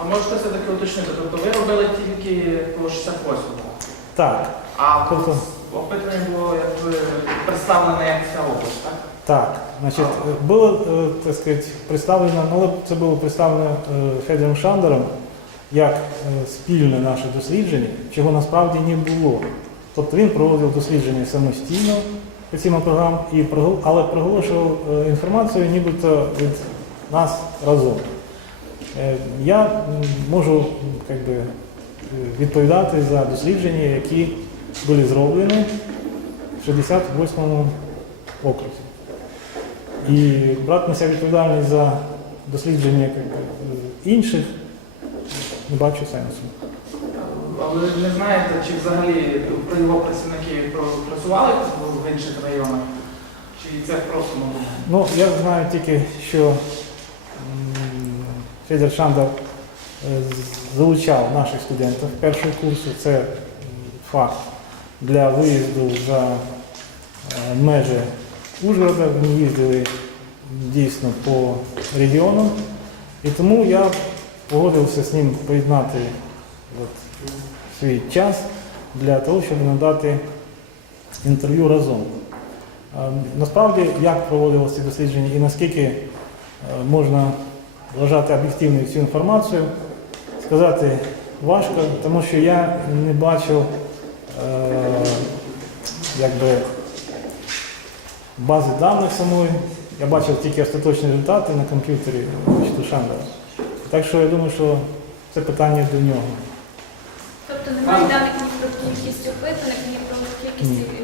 А можете все-таки уточнити, тобто ви робили тільки по 68-му, Так, а Тобто- опитування було якби представлене як вся область, так? так. Значить, було, е, так сказати, представлено, ну, це було представлено е, Федором Шандером як е, спільне наше дослідження, чого насправді не було. Тобто він проводив дослідження самостійно по цим програмам, але проголошував інформацію нібито від нас разом. Е, Я можу как би, відповідати за дослідження, які були зроблені в 68-му окрузі. І брати на себе відповідальність за дослідження як би, інших не бачу сенсу. А ви не знаєте, чи взагалі про його працівники працювали в інших районах? Чи це просто ну, Ну, я знаю тільки, що Федір Шандер е, залучав наших студентів першого курсу. Це факт для виїзду за е, межі Ужгорода. Вони їздили дійсно по регіонам. І тому я погодився з ним поєднати от, свій час для того, щоб надати інтерв'ю разом. Е, Насправді, як проводилося дослідження і наскільки можна вважати об'єктивною цю інформацію, сказати важко, тому що я не бачив е, якби, бази даних самої. Я бачив тільки остаточні результати на комп'ютері значить. Так що я думаю, що це питання до нього. Тобто немає даних ні про кількість опитаних, ні про кількість Ні.